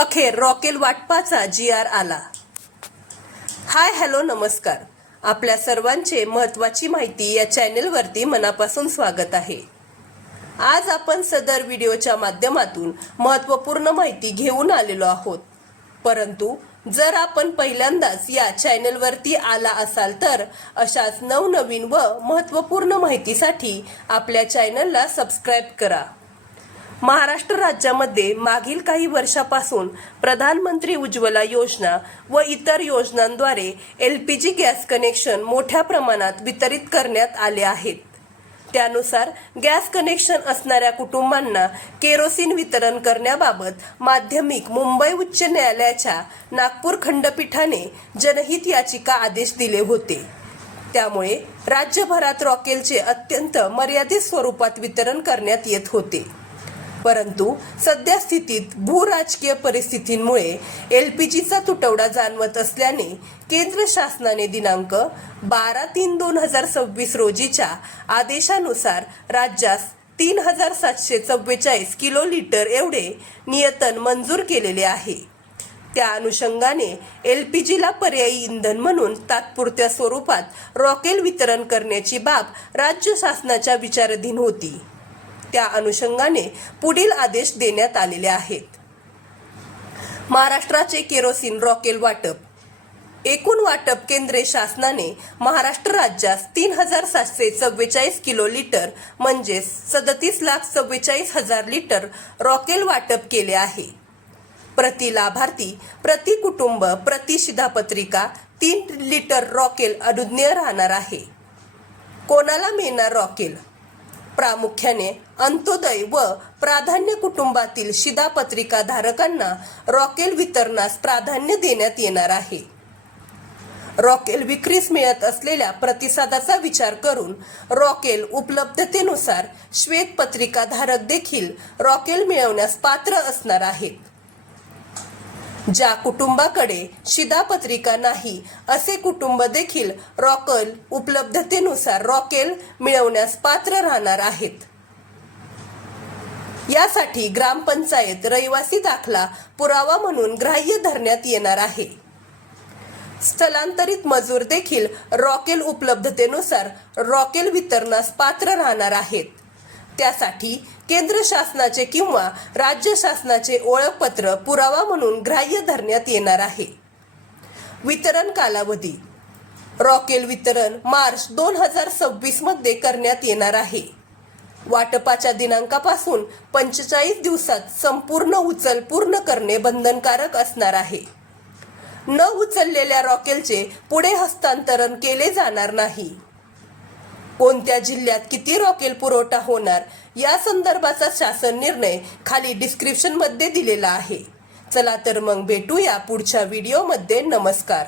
अखेर रॉकेल वाटपाचा GR आला। हाय हॅलो नमस्कार, आपल्या सर्वांचे महत्त्वाची माहिती या चॅनेलवरती मनापासून स्वागत आहे। आज आपण सदर व्हिडिओच्या माध्यमातून महत्त्वपूर्ण माहिती घेऊन आलेलो आहोत। परंतु जर आपण पहिल्यांदाच या चॅनेलवरती आला असाल तर अशाच नवनवीन व महत्त्वपूर्ण माहितीसाठी आपल्या चॅनलला सबस्क्राइब करा। महाराष्ट्र राज्यामध्ये मागील काही वर्षापासून प्रधानमंत्री उज्ज्वला योजना व इतर योजनांद्वारे LPG गॅस कनेक्शन मोठ्या प्रमाणात वितरित करण्यात आले आहेत। त्यानुसार गॅस कनेक्शन असणाऱ्या कुटुंबांना केरोसिन वितरण करण्याबाबत माध्यमिक मुंबई उच्च न्यायालयाच्या नागपूर खंडपीठाने जनहित याचिका आदेश दिले होते। त्यामुळे राज्यभरात रॉकेलचे अत्यंत मर्यादित स्वरूपात वितरण करण्यात येत होते। परंतु सध्या स्थितीत भूराजकीय परिस्थितींमुळे LPGचा तुटवडा जाणवत असल्याने केंद्र शासनाने दिनांक 12/3/2026 रोजीच्या आदेशानुसार राज्यास 3744 किलोलीटर एवढे नियतन मंजूर केलेले आहे। त्या अनुषंगाने LPGला पर्यायी इंधन म्हणून तात्पुरत्या स्वरूपात रॉकेल वितरण करण्याची बाब राज्य शासनाच्या विचाराधीन होती। त्या अनुषंगाने पुढील आदेश देण्यात आलेले आहेत। महाराष्ट्राचे केरोसिन रॉकेल वाटप। एकूण वाटप केंद्र शासनाने महाराष्ट्र राज्यास 3744 किलोलीटर म्हणजे 37,44,000 लिटर रॉकेल वाटप केले आहे। प्रति लाभार्थी, प्रति कुटुंब, प्रति शिधापत्रिका 3 लिटर रॉकेल अनुज्ञेय राहणार आहे। कोणाला मिळणार रॉकेल? प्रामुख्याने अंत्योदय व प्राधान्य कुटुंबातील शिधापत्रिका धारकांना रॉकेल वितरणास प्राधान्य देण्यात येणार आहे। रॉकेल विक्रीस मिळत असलेल्या प्रतिसादाचा विचार करून रॉकेल उपलब्धतेनुसार श्वेतपत्रिका धारक देखील रॉकेल मिळवण्यास पात्र असणार आहेत। ज्या कुटुंबाकडे शिधापत्रिका नाही असे कुटुंब देखील रॉकेल उपलब्धतेनुसार रॉकेल मिळवण्यास पात्र राहणार आहेत। यासाठी ग्रामपंचायत रहिवासी दाखला पुरावा म्हणून ग्राह्य धरण्यात येणार आहे। स्थलांतरित मजूर देखील रॉकेल उपलब्धतेनुसार रॉकेल वितरणास पात्र राहणार आहेत। त्यासाठी केंद्र शासनाचे किंवा राज्य शासनाचे ओळखपत्र पुरावा म्हणून ग्राह्य धरण्यात येणार आहे। वितरण कालावधी। रॉकेल वितरण मार्च 2026 मध्ये करण्यात येणार आहे। वाटपाच्या दिनांकापासून 45 दिवसात संपूर्ण उचल पूर्ण करणे बंधनकारक असणार आहे। न उचललेल्या रॉकेलचे पुढे हस्तांतरण केले जाणार नाही। कोणत्या जिल्ह्यात किती रॉकेल पुरवठा होणार या संदर्भाचा शासन निर्णय खाली डिस्क्रिप्शन मध्ये दिलेला आहे। चला तर मग भेटूया पुढच्या व्हिडिओमध्ये। नमस्कार।